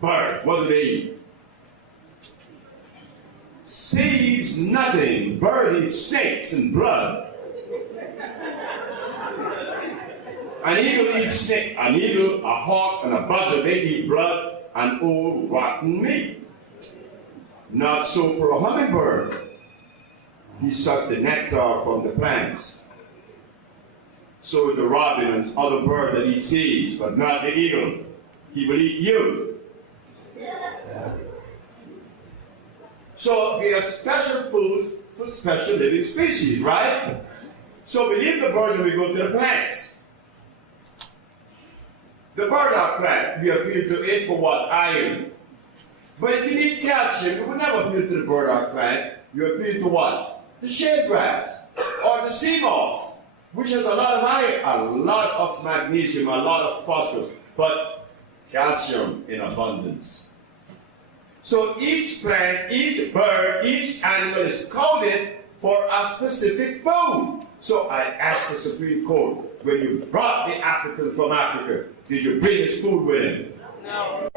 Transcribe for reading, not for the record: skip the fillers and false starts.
birds. What do they eat? Seeds, nothing. Birds eat snakes and blood. An eagle eats snake. An eagle, a hawk, and a buzzard, they eat blood and old rotten meat. Not so for a hummingbird. He sucks the nectar from the plants. So the robin and other birds that eat seeds, but not the eagle. He will eat you. So there are special foods for special living species, right? So we leave the birds and we go to the plants. The burdock plant, we appeal to it for what? Iron. But if you need calcium, you would never appeal to the burdock plant. You appeal to what? The shade grass or the sea moss, which has a lot of iron, a lot of magnesium, a lot of phosphorus, but calcium in abundance. So each plant, each bird, each animal is coded for a specific food. So I asked the Supreme Court, when you brought the Africans from Africa, did you bring his food with him? No.